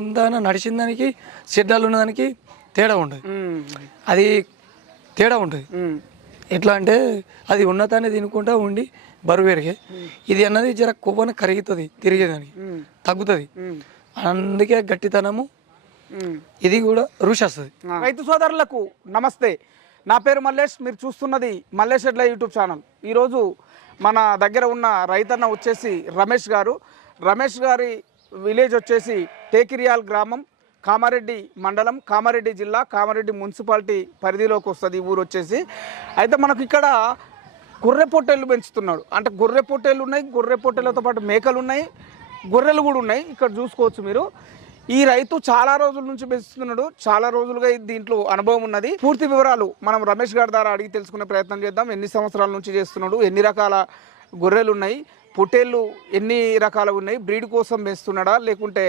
ఎంత నడిచిన దానికి సిడ్డాలు ఉన్నదానికి తేడా ఉంటుంది అది తేడా ఉంటుంది ఎట్లా అంటే అది ఉన్నతాన్ని తినుకుంటా ఉండి బరువు పెరిగే. ఇది అన్నది జర కొవ్వన కరుగుతుంది తిరిగేదానికి. తగ్గుతుంది. అందుకే గట్టితనము ఇది కూడా రుచి రైతు సోదరులకు నమస్తే. నా పేరు మల్లేష్ మీరు చూస్తున్నది మల్లేష్ ఎడ్ల యూట్యూబ్ ఛానల్. ఈరోజు మన దగ్గర ఉన్న రైతన్న వచ్చేసి రమేష్ గారు. రమేష్ గారి విలేజ్ వచ్చేసి టేకిరియాల్ గ్రామం కామారెడ్డి మండలం కామారెడ్డి జిల్లా కామారెడ్డి మున్సిపాలిటీ పరిధిలోకి వస్తుంది ఈ ఊరు వచ్చేసి. అయితే మనకు ఇక్కడ గొర్రె పొట్టేళ్ళు పెంచుతున్నాడు. అంటే గొర్రె పొట్టేళ్ళు ఉన్నాయి గొర్రె పొట్టేళ్ళతో పాటు మేకలు ఉన్నాయి గొర్రెలు కూడా ఉన్నాయి. ఇక్కడ చూసుకోవచ్చు మీరు. ఈ రైతు చాలా రోజుల నుంచి పెంచుతున్నాడు. చాలా రోజులుగా దీంట్లో అనుభవం ఉన్నది. పూర్తి వివరాలు మనం రమేష్ గారి ద్వారా అడిగి తెలుసుకునే ప్రయత్నం చేద్దాం. ఎన్ని సంవత్సరాల నుంచి చేస్తున్నాడు ఎన్ని రకాల గొర్రెలు ఉన్నాయి పొట్టేళ్ళు ఎన్ని రకాలు ఉన్నాయి? బ్రీడ్ కోసం పెంచుతున్నాడా లేకుంటే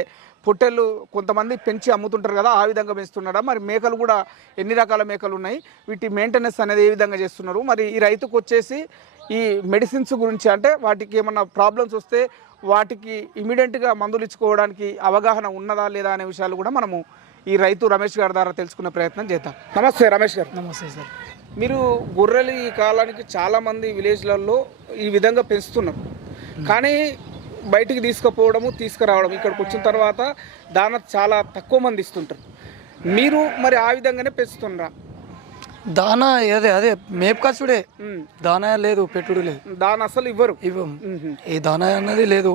పొట్టేళ్ళు కొంతమంది పెంచి అమ్ముతుంటారు కదా ఆ విధంగా పెంచుతున్నాడా మరి మేకలు కూడా ఎన్ని రకాల మేకలు ఉన్నాయి? వీటి మెయింటెనెన్స్ అనేది ఏ విధంగా చేస్తున్నారు? మరి ఈ రైతుకు వచ్చేసి ఈ మెడిసిన్స్ గురించి అంటే వాటికి ఏమన్నా ప్రాబ్లమ్స్ వస్తే వాటికి ఇమీడియట్గా మందులు ఇచ్చుకోవడానికి అవగాహన ఉన్నదా లేదా అనే విషయాలు కూడా మనము ఈ రైతు రమేష్ గారి ద్వారా తెలుసుకునే ప్రయత్నం చేద్దాం. నమస్తే రమేష్ గారు. నమస్తే సార్. మీరు గొర్రెలు ఈ కాలానికి చాలా మంది విలేజ్లలో ఈ విధంగా పెంచుతున్నారు. కానీ బయటికి తీసుకుపోవడము తీసుకురావడం ఇక్కడికి వచ్చిన తర్వాత దాన చాలా తక్కువ మంది ఇస్తుంటారు. మీరు మరి ఆ విధంగానే పెంచుతున్నారా? దానా అదే అదే మేపుకాసుడే ఉమ్. దానా లేదు పెట్టుడు లేదు. దాని అసలు ఇవ్వరు. ఇవ్వం. ఈ దానా అన్నది లేదు.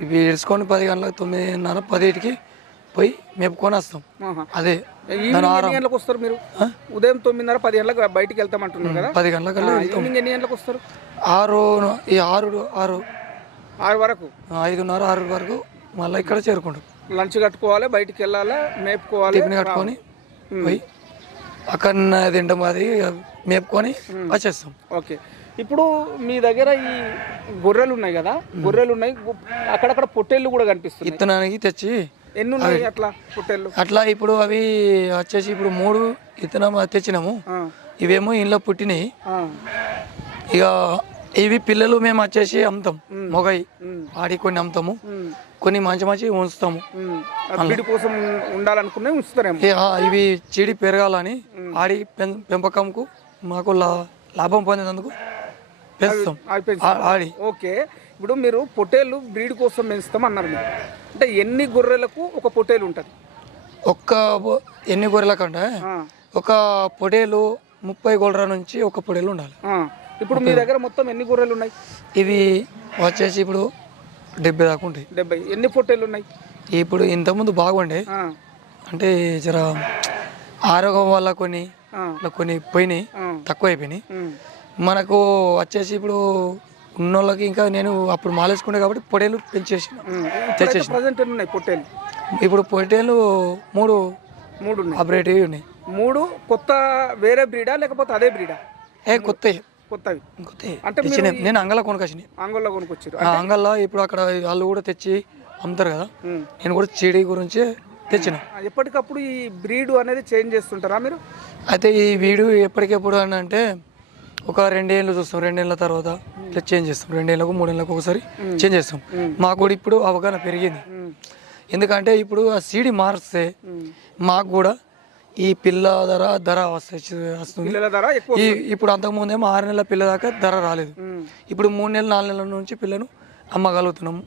ఇవి ఇడుచుకొని పది గంటలకు తొమ్మిదిన్నర పదిటికి పోయి మేపుకొని వస్తాం. అదే గంటలకు వస్తారు మీరు? ఉదయం తొమ్మిదిన్నర పది గంటలకు బయటికి వెళ్తామంటున్నారు కదా? పది ఈవినింగ్ ఎన్ని గంటలకు వస్తారు? ఆరు ఈ ఆరు ఆరు ఆరు వరకు? ఐదున్నర ఆరు వరకు మళ్ళీ ఇక్కడ చేరుకుంటాం. లంచ్ కట్టుకోవాలి బయటికి వెళ్ళాలి మేపుకోవాలి? టిఫిన్ కట్టుకొని పోయి అక్కడ తింటాం అది మేపుకొని వచ్చేస్తాం. ఓకే. ఇప్పుడు మీ దగ్గర ఈ గొర్రెలు ఉన్నాయి కదా గొర్రెలు ఉన్నాయి అక్కడక్కడ పొట్టేళ్ళు కూడా కనిపిస్తున్నాయి. ఇత్తనానికి తెచ్చి ఎన్ని ఉన్నాయి అట్లా పొట్టేళ్ళు అట్లా ఇప్పుడు అవి వచ్చేసి ఇప్పుడు మూడు ఇత్తనం తెచ్చినాము. ఇవేమో ఇంట్లో పుట్టినాయి. ఇక ఇవి పిల్లలు మేము వచ్చేసి అమ్ముతాం. మొగయి. ఆడి కొన్ని అమ్ముతాము. కొన్ని మంచి మంచి ఉంచుతాము. వీడి కోసం ఉండాలనుకునే ఉంచుతారేమో. ఇవి చెడి పెరగాలని ఆడి పెంపకంకు మాకు లాభం పొందేందుకు పెంచుతాం. ఆడి. ఓకే. ఇప్పుడు మీరు పొట్టేళ్ళు బ్రీడ్ కోసం పెంచుతాం అన్నారు మీరు. అంటే ఎన్ని గొర్రెలకు ఒక పొట్టేలు ఉంటుంది? ఒక్క ఎన్ని గొర్రెల కంటే ఆ, ఒక పొడేలు ముప్పై గొర్రెల నుంచి ఒక పొడేలు ఉండాలి. ఇప్పుడు మీ దగ్గర మొత్తం ఎన్ని గొర్రెలు ఉన్నాయి? ఇవి వచ్చేసి ఇప్పుడు డెబ్బై దాకా ఉంటాయి. డెబ్బై. ఎన్ని పొట్టేళ్ళు ఉన్నాయి? ఇప్పుడు ఇంతకుముందు బాగుండే. అంటే జర ఆరోగ్యం వల్ల కొన్ని కొన్ని పోయినాయి తక్కువ అయిపోయినాయి. మనకు వచ్చేసి ఇప్పుడు ఉన్నోళ్ళకి ఇంకా నేను అప్పుడు మాలేసుకుండే కాబట్టి ప్రజెంట్ ఎన్ని ఉన్నాయి పొట్టేలు ఇప్పుడు పొట్టేలు మూడు మూడు ఆపరేటివ్ ఉన్నాయి. మూడు కొత్త వేరే బ్రీడా లేకపోతే అదే బ్రీడా? ఏ కొత్తవి కొత్తవి. అంటే నేను అంగళ కొనుకొచ్చినాయి. ఆంగోల్లో కొనుక్కొచ్చారు ఆ అంగల్లో ఇప్పుడు అక్కడ వాళ్ళు కూడా తెచ్చి అమ్ముతారు కదా. నేను కూడా చీడి గురించి తెచ్చిన. ఎప్పటికప్పుడు ఈ బ్రీడ్ అనేది చేంజ్ చేస్తుంటారా మీరు? అయితే ఈ వీడియో ఎప్పటికెప్పుడు అని అంటే ఒక రెండేళ్ళు చూస్తాం. రెండేళ్ళ తర్వాత ఇట్లా చేంజ్ చేస్తాం. రెండేళ్ళకు మూడేళ్ళకు ఒకసారి చేంజ్ చేస్తాం. మాకు కూడా ఇప్పుడు అవగాహన పెరిగింది. ఎందుకంటే ఇప్పుడు ఆ సీడి మారిస్తే. మాకు కూడా ఈ పిల్ల ధర ధర వస్తుంది. పిల్లల ధర ఎక్కువ ఈ ఇప్పుడు అంతకుముందేమో ఆరు నెలల పిల్ల దాకా ధర రాలేదు. ఇప్పుడు మూడు నెలలు నాలుగు నెలల నుంచి పిల్లను అమ్మగలుగుతున్నాము.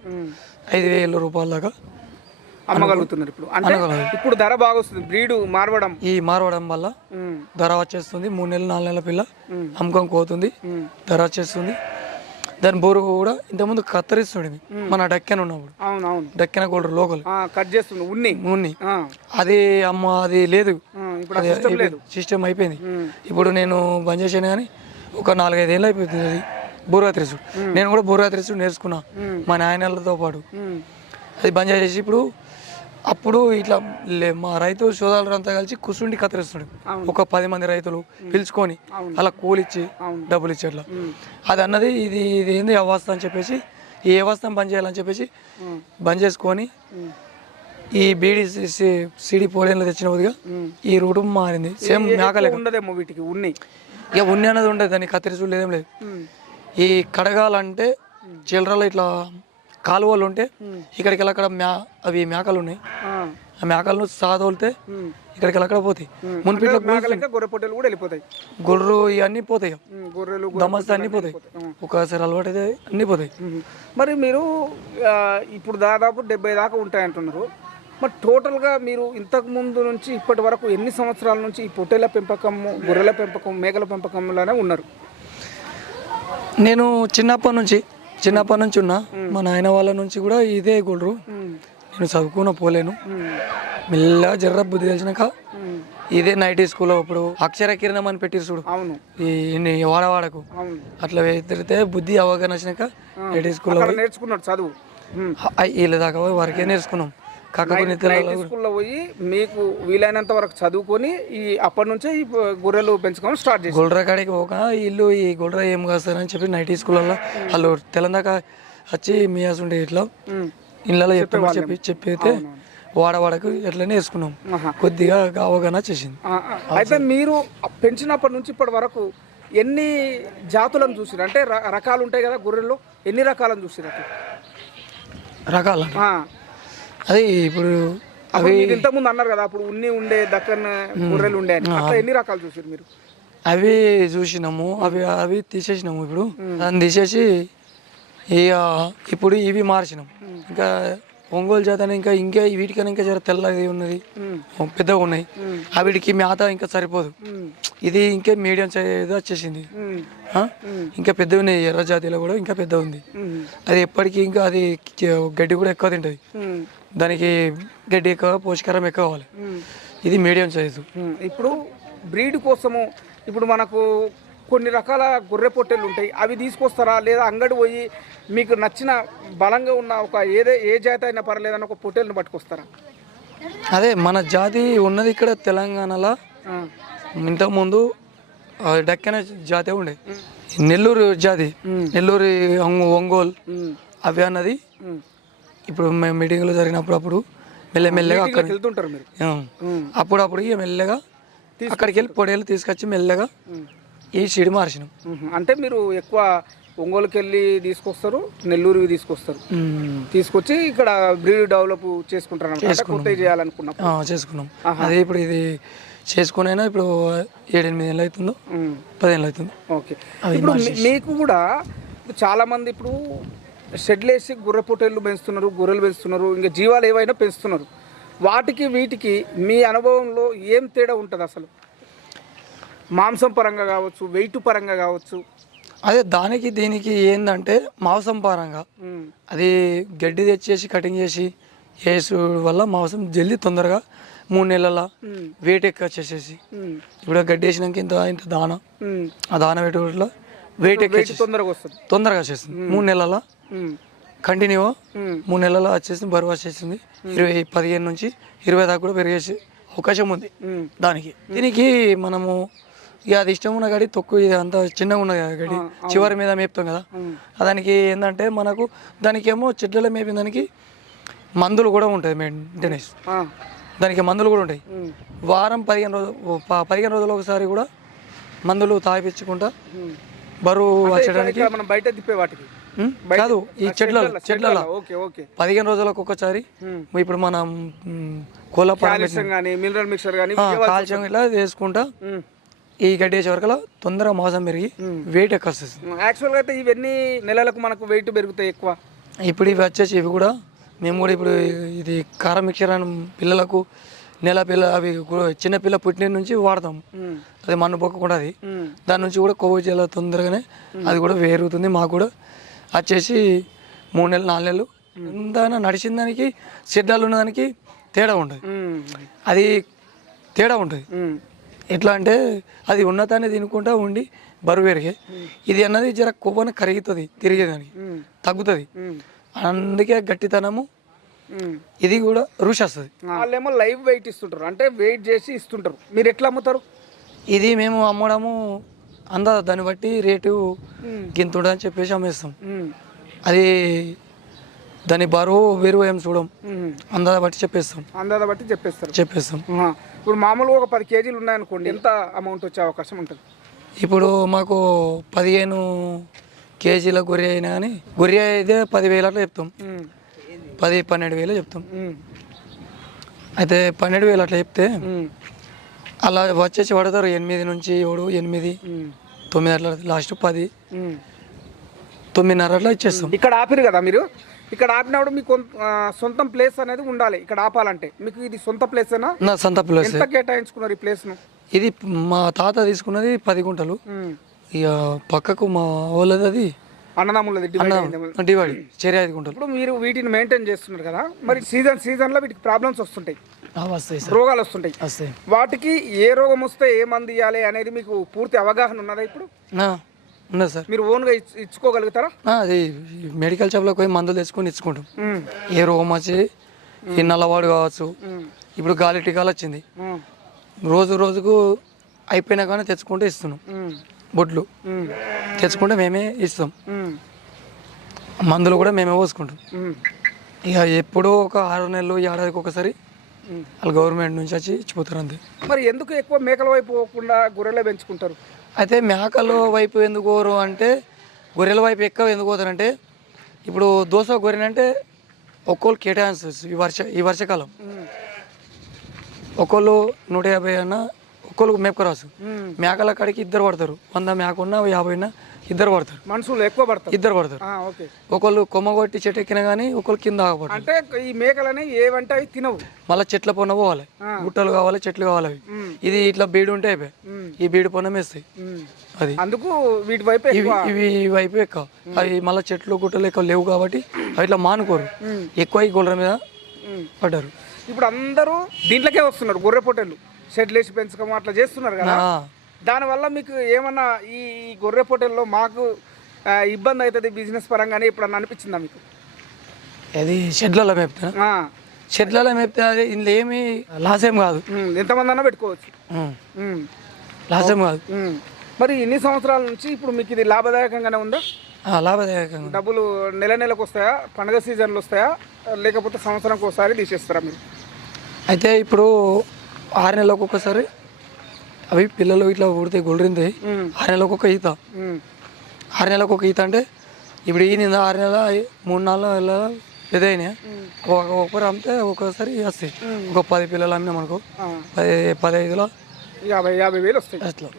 ఐదు వేల రూపాయల దాకా అమ్మగలుగుతున్నారు ఇప్పుడు. అంటే. ఇప్పుడు ధర బాగా వస్తుంది బ్రీడ్ మారవడం. ఈ మారవడం వల్ల ధర వచ్చేస్తుంది. మూడు నెలలు నాలుగు నెలల పిల్ల. అమ్మకం ఉమ్. ధర వచ్చేస్తుంది. దాని బొరుగు కూడా ఇంతకుముందు కత్తిరిస్తుండే మన డక్కెన ఉన్నప్పుడు. అవును డక్కెన కూడా లోకల్ కట్ చేస్తుంది ఉన్ని. మున్ని ఆ, అది అమ్మ అది లేదు. సిస్టమ్ అయిపోయింది. ఇప్పుడు నేను బంద్ చేశాను కానీ ఒక నాలుగైదు ఏళ్ళు అయిపోతుంది అది. బూరగా త్రిసుడు నేను కూడా బూరగా త్రిసుడు నేర్చుకున్నా. మా నాయనలతో పాటు. అది బంద్ చేసేసి ఇప్పుడు అప్పుడు ఇట్లా లే- మా రైతు సోదరులు అంతా కలిసి కుసుండి కత్తిరిస్తాడు. ఒక పది మంది రైతులు పిలుచుకొని. అలా కూలిచ్చి. డబ్బులు ఇచ్చి అట్లా ఉమ్, అది అన్నది ఇది ఇది ఏంది అవస్థ అని చెప్పేసి ఈ వ్యవస్థను బంద్ చేయాలని చెప్పేసి బంద్ చేసుకొని ఈ బీడీ సిడి పోలేన్లు తెచ్చినదిగా. ఈ రూటు మారింది. సేమ్ మేకలే ఉండదేమో వీటికి ఉన్ని ఇక ఉన్ని అన్నది ఉండదు దాన్ని కత్తిరిచుడు లేదేం. ఈ కడగాలంటే చిల్లరలో ఇట్లా కాలువలు ఉంటే ఇక్కడికి అక్కడ మ్యా అవి మేకలు ఉన్నాయి ఆ. మేకలను సాదోలితే ఉమ్. ఇక్కడికి అక్కడ పోతాయి. మున్పిట్లో గొర్రె పొట్టేలు కూడా వెళ్ళిపోతాయి. గొర్రెలు ఇవన్నీ పోతాయి. గొర్రెలు గొర్రె దమస్తే అన్నీ పోతాయి. ఒకసారి అలవాటు అయితే అన్నీ పోతాయి. మరి మీరు ఇప్పుడు దాదాపు డెబ్బై దాకా ఉంటాయంటున్నారు. మరి టోటల్గా మీరు ఇంతకు ముందు నుంచి ఇప్పటి వరకు ఎన్ని సంవత్సరాల నుంచి ఈ పొట్టేల పెంపకము గొర్రెల పెంపకం మేకల పెంపకంలోనే ఉన్నారు? నేను చిన్నప్పటి నుంచి చిన్నప్పటి నుంచి ఉన్నా మా నాయన వాళ్ళ నుంచి కూడా ఇదే మ్మ్. నేను చదువుకున్న పోలేను. మెల్లగా జర్ర బుద్ధి తెలిసినాక. ఇదే నైట్ స్కూల్లో ఇప్పుడు అక్షర కిరణం అని పెట్టి చూడు అవును ఈ వాడవాడకు అట్లా తిరిగితే బుద్ధి అవగాహన వచ్చినాక నైట్ స్కూల్లో అక్కడ నేర్చుకున్నాడు చదువు. వీళ్ళ దాకా వరకే నేర్చుకున్నాం స్కూల్లో పోయి మీకు వీలైనంత వరకు చదువుకొని ఈ అప్పటి నుంచే ఈ గొర్రెలు పెంచుకోవడం స్టార్ట్ చేసి గొల్డ్రా కాడికి పోక ఇల్లు ఈ గొల్డ్రా ఏం కాస్తారని చెప్పి నైట్ స్కూల్లో వాళ్ళు తెలంగాణ వచ్చి మీ ఉండే ఇట్లా ఇళ్ళలో చెప్పమని చెప్పి చెప్పైతే వాడవాడకు ఎట్లనే వేసుకున్నాం. కొద్దిగా అవగాహన ఆ. అయితే మీరు పెంచినప్పటి నుంచి ఇప్పటి వరకు ఎన్ని జాతులను చూసిరు అంటే రకాలు ఉంటాయి కదా గొర్రెల్లో ఎన్ని రకాలను చూసిరు అట్లా? రకాల. అది ఇప్పుడు మీరు ఇంతకుముందు అన్నారు కదా అప్పుడు ఉన్ని ఉండే దక్కన్ గొర్రెలు ఉండే అట్లా ఎన్ని రకాలు చూసిరు మీరు? అవి చూసినాము అవి అవి తీసేసినాము ఇప్పుడు. దాన్ని తీసేసి ఇక ఇప్పుడు ఇవి మార్చినాం. ఇంకా ఒంగోలు జాత అని ఇంకా ఇంకా వీటికన్నా ఇంకా జర తెల్లది ఉన్నది. పెద్దగా ఉన్నాయి. వీటికి మేత ఇంకా సరిపోదు. ఇది ఇంకా మీడియం సైజ్ వచ్చేసింది? ఇంకా పెద్ద ఉన్నాయి ఎర్ర జాతిలో కూడా ఇంకా పెద్ద ఉంది. అది ఎప్పటికీ ఇంకా అది గడ్డి కూడా ఎక్కువ తింటుంది. దానికి గడ్డి ఎక్కువ పోషకారం ఎక్కువ కావాలి. ఇది మీడియం సైజు. ఇప్పుడు బ్రీడ్ కోసము ఇప్పుడు మనకు కొన్ని రకాల గొర్రె పొట్టెలు ఉంటాయి. అవి తీసుకొస్తారా? లేదా అంగడి పోయి మీకు నచ్చిన బలంగా ఉన్న ఒక ఏదే ఏ జాతి అయినా పర్లేదని ఒక పొట్టేలను పట్టుకొస్తారా? అదే మన జాతి ఉన్నది ఇక్కడ తెలంగాణలో. ఇంతకుముందు డక్కన జాతి ఉండే. నెల్లూరు జాతి. నెల్లూరు ఒంగో- ఒంగోలు. అవి అన్నది. ఇప్పుడు మేము మీటింగ్లో జరిగినప్పుడు అప్పుడు మెల్లమెల్లగా అక్కడ వెళ్తుంటారు మీరు. అప్పుడప్పుడు ఇక మెల్లగా అక్కడికి వెళ్ళి పొడేలు తీసుకొచ్చి మెల్లగా. ఈ సిడి మార్చినాం. అంటే మీరు ఎక్కువ ఒంగోలుకి వెళ్ళి తీసుకొస్తారు నెల్లూరువి తీసుకొస్తారు. తీసుకొచ్చి ఇక్కడ బ్రీడ్ డెవలప్ చేసుకుంటారు ఆ, చేసుకున్నాం. అదే ఇప్పుడు ఇది చేసుకునైనా ఇప్పుడు ఏడెనిమిది ఏళ్ళు అవుతుందో. పదిహేను అవుతుంది. ఓకే. ఇప్పుడు మీకు కూడా చాలా మంది ఇప్పుడు షెడ్లు వేసి గొర్రె పొట్టేళ్ళు పెంచుతున్నారు గొర్రెలు పెంచుతున్నారు ఇంకా జీవాలు ఏవైనా పెంచుతున్నారు వాటికి వీటికి మీ అనుభవంలో ఏం తేడా ఉంటుంది అసలు మాంసం పరంగా కావచ్చు వెయిట్ పరంగా కావచ్చు అదే దానికి దీనికి ఏంటంటే మాంసం పరంగా. అది గడ్డి తెచ్చేసి కటింగ్ చేసి వేసు వల్ల మాంసం జల్దీ తొందరగా మూడు నెలల. వెయిట్ ఎక్కువ వచ్చేసేసి మ్మ్. ఇప్పుడు గడ్డి వేసినాక ఇంత ఇంత దాన. ఆ దాన పెట్టే వల్ల వెయిట్ వెయిట్ తొందరగా వస్తుంది. తొందరగా వచ్చేసింది మూడు నెలల. కంటిన్యూ. మూడు నెలల వచ్చేసింది బరువు వచ్చేసింది ఇరవై పదిహేను నుంచి ఇరవై దాకా కూడా పెరిగేసి అవకాశం ఉంది. దానికి. దీనికి మనము ఇక అది ఇష్టం ఉన్న గడి తొక్కు ఇది అంత చిన్నగా ఉన్నది కదా గడి చివరి మీద మేపుతాం కదా. దానికి ఏంటంటే మనకు దానికేమో చెట్లలో మేపిన దానికి మందులు కూడా ఉంటాయి మెయింటెనెన్స్. దానికి మందులు కూడా ఉంటాయి. వారం పదిహేను రోజులు పదిహేను రోజులు ఒకసారి కూడా మందులు తాగిపించుకుంటా. బరువు వచ్చేయడానికి ఇక్కడ మనం బయట తిప్పే వాటికి? కాదు ఈ ఓకే ఓకే. పదిహేను రోజులకు ఒకసారి మ్మ్. ఇప్పుడు మనం కోళ్ళ మినరల్ మిక్సర్ కాల్షియం ఇట్లా వేసుకుంటా ఈ గడ్డి వేసే వరకు తొందరగా మాంసం పెరిగి వెయిట్ ఎక్కువ వస్తుంది యాక్చువల్గా అయితే ఇవన్నీ నెలలకు మనకు వెయిట్ పెరుగుతాయి ఎక్కువ. ఇప్పుడు ఇవి వచ్చేసి ఇవి కూడా మేము కూడా ఇప్పుడు ఇది కారం మిక్చర్ అని పిల్లలకు నెల పిల్ల అవి గు- చిన్న పిల్ల పుట్టిన నుంచి వాడతాం. అది మన్ను పొక్కకుండా అది. దాని నుంచి కూడా కొవ్వు చాలా తొందరగానే అది కూడా వేరుగుతుంది మాకు కూడా వచ్చేసి మూడు నెలలు నాలుగు నెలలు ఎంతైనా నడిచిన దానికి సిడ్డాలు ఉన్నదానికి తేడా ఉంటుంది. అది తేడా ఉంటుంది. ఎట్లా అంటే అది ఉన్నతాన్ని తినుకుంటా ఉండి బరువు పెరిగే ఇది అన్నది జర కొవ్వన కరుగుతుంది తిరిగేదానికి. తగ్గుతుంది. అందుకే గట్టితనము. ఇది కూడా రుచి వస్తుంది. వాళ్ళేమో లైవ్ వెయిట్ ఇస్తుంటారు. అంటే వెయిట్ చేసి ఇస్తుంటారు. మీరు ఎట్లా అమ్ముతారు? ఇది మేము అమ్మడము అందా దాన్ని బట్టి రేటు మ్మ్. గింత అని చెప్పేసి అమ్మేస్తాం. మ్మ్. అది దాని బరువు బెరువు ఏం చూడం. మ్మ్. అందా బట్టి చెప్పేస్తాం. అందాజ బట్టి చెప్పేస్తారు. చెప్పేస్తాం. ఇప్పుడు మామూలుగా ఒక పది కేజీలు ఉన్నాయనుకోండి ఎంత అమౌంట్ వచ్చే అవకాశం ఉంటుంది? ఇప్పుడు మాకు పదిహేను కేజీల గొర్రె అయినా కానీ గొర్రె అయితే పదివేలు అట్లా చెప్తాం. పది పన్నెండు వేలు చెప్తాం. అయితే పన్నెండు వేలు అట్లా చెప్తే అలా వచ్చేసి పడతారు ఎనిమిది నుంచి ఏడు ఎనిమిది తొమ్మిది అట్లా లాస్ట్ పది. తొమ్మిదిన్నర అట్లా ఇచ్చేస్తాం. ఇక్కడ ఆపిరు కదా మీరు? ఇక్కడ ఆపినప్పుడు మీకు సొంతం ప్లేస్ అనేది ఉండాలి. ఇక్కడ ఆపాలంటే మీకు ఇది సొంత ప్లేసేనా నా సొంత ప్లేస్ ఎంత కేటాయించుకున్నారు ఈ ప్లేస్ను ఇది మా తాత తీసుకున్నది పది గుంటలు. ఇక పక్కకు మా వాళ్ళది అది. అన్నదమ్ములది అయిందేమో. డివైడ్ చెరి ఐదు గుంటలు ఇప్పుడు మీరు వీటిని మెయింటైన్ చేస్తున్నారు కదా మరి సీజన్ సీజన్లో వీటికి ప్రాబ్లమ్స్ వస్తుంటాయి. ఆ, వస్తాయి సార్. రోగాలు వస్తుంటాయి. వస్తాయి. వాటికి ఏ రోగం వస్తే ఏ మందు ఇవ్వాలి అనేది మీకు పూర్తి అవగాహన ఉన్నదా ఇప్పుడు? ఉన్నది సార్. మీరు ఓన్గా ఇచ్- ఇచ్చుకోగలుగుతారా? అది మెడికల్ షాప్లోకి పోయి మందులు తెచ్చుకొని ఇచ్చుకుంటాం. ఏ రోగం వచ్చి ఈ నల్లవాడు కావచ్చు ఇప్పుడు గాలి టీకాలు వచ్చింది. రోజు రోజుకు అయిపోయినా కానీ తెచ్చుకుంటే ఇస్తున్నాం. బొడ్లు తెచ్చుకుంటే మేమే ఇస్తాం. మందులు కూడా మేమే పోసుకుంటాం. ఇక ఎప్పుడో ఒక ఆరు నెలలు ఏడాదికి ఒకసారి. వాళ్ళు గవర్నమెంట్ నుంచి వచ్చి ఇచ్చిపోతారు అంతే. మరి ఎందుకు ఎక్కువ మేకల వైపు పోకుండా గొర్రెలే పెంచుకుంటారు? అయితే మేకల వైపు ఎందుకు పోరు అంటే గొర్రెల వైపు ఎక్కువ ఎందుకు పోతారంటే ఇప్పుడు దోస గొర్రెనంటే ఒక్కోళ్ళు కేటాయిస్తుంది ఈ వర్ష ఈ వర్షాకాలం. ఒక్కోళ్ళు నూట యాభై అన్న ఒక్కోళ్ళు మేపకరాసు. మేకల కాడికి ఇద్దరు పడతారు. వంద మేక ఉన్నా యాభై ఉన్నా ఇద్దరు పడతారు. మనుషులు ఎక్కువ పడతారు. ఇద్దరు పడతారు. ఒకళ్ళు కొమ్మ కొట్టి చెట్టు ఎక్కినా కానీ ఒకళ్ళు కింద ఆగపడతారు అంటే ఈ మేకలని ఏవంటే అవి తినవు. మళ్ళీ చెట్ల పొన్న పోవాలి. గుట్టలు కావాలి చెట్లు కావాలి అవి. ఇది ఇట్లా బీడు ఉంటే అయిపోయి. ఈ బీడు పొన్నం వేస్తాయి. అది. అందుకు వీటి వైపు ఇవి వైపు ఎక్కువ. అవి మళ్ళీ చెట్లు గుట్టలు ఎక్కువ లేవు కాబట్టి అవి ఇట్లా మానుకోరు. ఎక్కువ ఈ గొర్రెల మీద. పడ్డారు. ఇప్పుడు అందరూ దీంట్లోకే వస్తున్నారు గొర్రె పొట్టేలు షెడ్లు వేసి పెంచకం అట్లా చేస్తున్నారు కదా. దానివల్ల మీకు ఏమన్నా ఈ గొర్రె పొట్టేల్లో మాకు ఇబ్బంది అవుతుంది బిజినెస్ పరంగానే ఇప్పుడు అనిపించిందా మీకు? అది షెడ్లలో మేపుతా షెడ్లలో మేపితే ఇందులో ఏమి లాస్ ఏం కాదు. ఎంతమంది అన్నా పెట్టుకోవచ్చు. లాస్ ఏం కాదు. మరి ఇన్ని సంవత్సరాల నుంచి ఇప్పుడు మీకు ఇది లాభదాయకంగానే ఉందా? లాభదాయకంగా. డబ్బులు నెల నెలకు వస్తాయా? పండగ సీజన్లు వస్తాయా? లేకపోతే సంవత్సరంకి ఒకసారి తీసేస్తారా మీరు? అయితే ఇప్పుడు ఆరు నెలలకు ఒకసారి అవి పిల్లలు ఇట్లా ఉడితే గొడరింతాయి ఉమ్, ఆరు నెలలకు ఒక ఈత. ఆరు నెలలకు ఒక ఈత అంటే ఇప్పుడు ఈ నింద ఆరు నెలల మూడు నెలల పెద్ద అయినాయి? ఉమ్, ఒక ఒకరు అమ్మితే ఒక్కొక్కసారి వస్తాయి ఒక పది పిల్లలు అమ్మినాం అనుకో. ఆ, పది పదహైదులో యాభై యాభై వేలు వస్తాయి. అట్లా.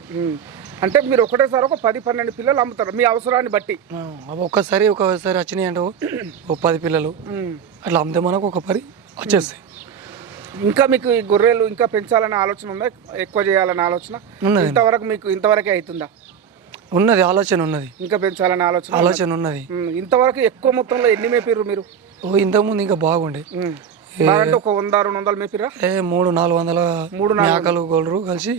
అంటే మీరు ఒకటేసారి ఒక పది పన్నెండు పిల్లలు అమ్ముతారు మీ అవసరాన్ని బట్టి. ఒక్కసారి ఒక్కసారి వచ్చినాయి అంటే ఒక పది పిల్లలు. అట్లా అమ్మితే మనకు ఒక పది వచ్చేస్తాయి. ఇంకా మీకు ఈ గొర్రెలు ఇంకా పెంచాలనే ఆలోచన ఉందా? ఎక్కువ చేయాలనే ఆలోచన? ఉన్నది. ఇంతవరకు మీకు ఇంతవరకే అవుతుందా? ఉన్నది ఆలోచన ఉన్నది. ఇంకా పెంచాలనే ఆలోచన ఆలోచన ఉన్నది. ఉమ్, ఇంతవరకు ఎక్కువ మొత్తంలో ఎన్ని మేపిర్రు మీరు? ఓ ఇంతకుముందు ఇంకా బాగుండే. ఉమ్. బాగంటే ఒక వంద రెండు వందలు మేపిరా ఏ మూడు నాలుగు వందల మూడు మేకలు గోల్రు కలిసి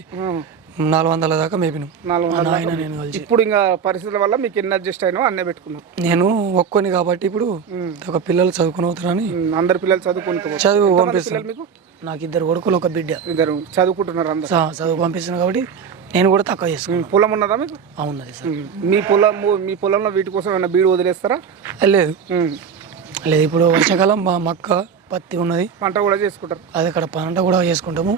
నాలుగు వందల దాకా మేపినాం. నాలుగు మా వందలు నాయన నేను కలిసి. ఇప్పుడు ఇంకా పరిస్థితుల వల్ల మీకు ఎన్ని అడ్జస్ట్ అయినా అన్నే పెట్టుకున్నాం. నేను ఒక్కొని కాబట్టి ఇప్పుడు. ఒక పిల్లలు చదువుకుని అవుతారని అందరు పిల్లలు చదువుకుంటూ చదువు పిల్లలు పంపిస్తాను మీకు? నాకు ఇద్దరు కొడుకులు ఒక బిడ్డ. ఇద్దరు చదువుకుంటున్నారు అందరు. చ- చదువు పంపిస్తున్నాను కాబట్టి నేను కూడా తక్కువ చేసుకున్నాను పొలం ఉన్నదా మీకు? అవున్నది సార్. మీ పొలం మీ పొలంలో వీటి కోసం ఏమైనా బీడు వదిలేస్తారా? లేదు. ఉమ్, లేదు ఇప్పుడు వర్షాకాలం మా మక్క పత్తి ఉన్నది. పంట కూడా చేసుకుంటారు. అది అక్కడ పంట కూడా చేసుకుంటాము.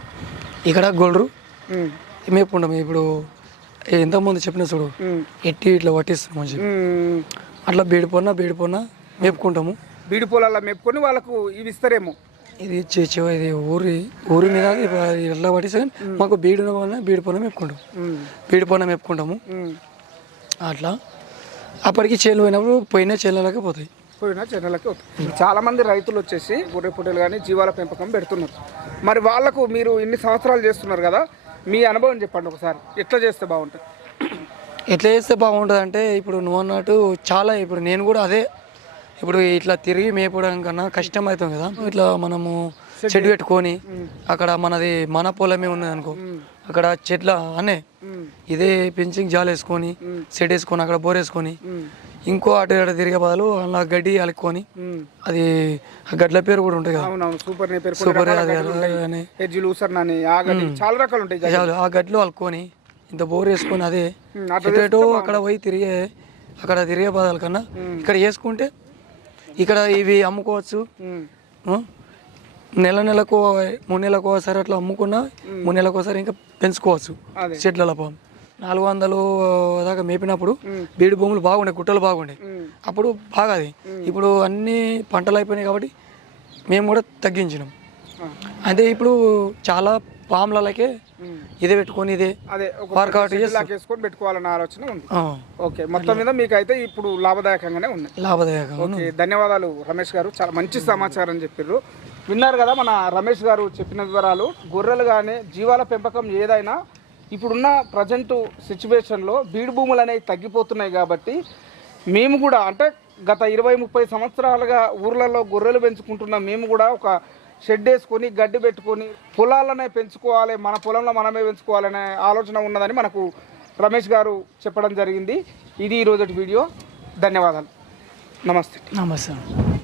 ఇక్కడ గొల్రు ఉమ్, మేపుకుంటాము. ఇప్పుడు ఎంతమంది చెప్పిన చూడు ఉమ్, ఎట్టి ఇట్లా పట్టిస్తున్నాం ఉమ్. అట్లా బీడిపోన్నా బీడిపోన్నా మేపుకుంటాము. బీడి పొలాల్లో మేపుకొని వాళ్ళకు ఇవి ఇస్తారేమో. ఇది చి- చి- ఇది ఊరి ఊరి మీద పట్టిస్తే కానీ మాకు బీడు వల్ల బీడిపోన మేపుకుంటాం. ఉమ్, బీడిపోన మేపుకుంటాము. ఉమ్. అట్లా. అప్పటికి చేలు పోయినప్పుడు పోయిన చేలలోకి పోతాయి. పోయినా చెన్నెలకి చాలా మంది రైతులు వచ్చేసి గొర్రె పొట్టేలు కానీ జీవాల పెంపకం పెడుతున్నారు. మరి వాళ్ళకు మీరు ఇన్ని సంవత్సరాలు చేస్తున్నారు కదా మీ అనుభవం చెప్పండి ఒకసారి. ఎట్లా చేస్తే బాగుంటుంది? ఎట్లా చేస్తే బాగుంటుంది అంటే ఇప్పుడు నువ్వు అన్నట్టు చాలా ఇప్పుడు నేను కూడా అదే ఇప్పుడు ఇట్లా తిరిగి మేపడం కన్నా కష్టం అవుతుంది కదా. ఇట్లా మనము చెట్టు పెట్టుకొని అక్కడ మనది మన పొలమే ఉన్నది అనుకో అక్కడ చెట్ల అనే ఇదే పెంచింగ్ జాలు వేసుకొని సెట్ వేసుకొని అక్కడ బోర్ వేసుకొని ఉమ్, ఇంకో అటు ఇటు తిరిగే బదులు అలా గడ్డి అలుక్కొని. అది గడ్ల పేరు కూడా ఉంటుంది కదా. సూపర్ సూపర్ చాలా రకాలు ఉంటాయి ఆ గడ్డలో అలుక్కొని ఇంత బోర్ వేసుకొని అదే ఎటు అక్కడ పోయి తిరిగే అక్కడ తిరిగే బదాల కన్నా ఇక్కడ చేసుకుంటే ఇక్కడ ఇవి అమ్ముకోవచ్చు? నెల నెలకు మూడు నెలలకు ఒకసారి అట్లా అమ్ముకున్నా మూడు నెలలకు ఒకసారి ఇంకా పెంచుకోవచ్చు చెట్ల పాము నాలుగు వందలు దాకా మేపినప్పుడు బీడు భూములు బాగుండే గుట్టలు బాగుండే. అప్పుడు బాగా అది ఇప్పుడు అన్ని పంటలు అయిపోయినాయి కాబట్టి మేము కూడా తగ్గించినాం. అయితే ఇప్పుడు చాలా పాములకే. ఇదే పెట్టుకొని ఇదే అదే ఒక వర్కౌట్ వేసుకొని పెట్టుకోవాలన్న ఆలోచన ఉంది. ఓకే మొత్తం మీద మీకు అయితే ఇప్పుడు లాభదాయకంగానే ఉంది. లాభదాయకంగా ఓకే ధన్యవాదాలు రమేష్ గారు. చాలా మంచి సమాచారం చెప్పారు విన్నారు కదా మన రమేష్ గారు చెప్పిన వివరాలు. గొర్రెలు కానీ జీవాల పెంపకం ఏదైనా ఇప్పుడున్న ప్రజెంట్ సిచ్యువేషన్లో బీడు భూములు అనేవి తగ్గిపోతున్నాయి కాబట్టి మేము కూడా అంటే గత ఇరవై ముప్పై సంవత్సరాలుగా ఊర్లలో గొర్రెలు పెంచుకుంటున్న మేము కూడా ఒక షెడ్ వేసుకొని గడ్డి పెట్టుకొని పొలాలనే పెంచుకోవాలి మన పొలంలో మనమే పెంచుకోవాలనే ఆలోచన ఉన్నదని మనకు రమేష్ గారు చెప్పడం జరిగింది. ఇది ఈరోజు వీడియో. ధన్యవాదాలు. నమస్తే. నమస్తే.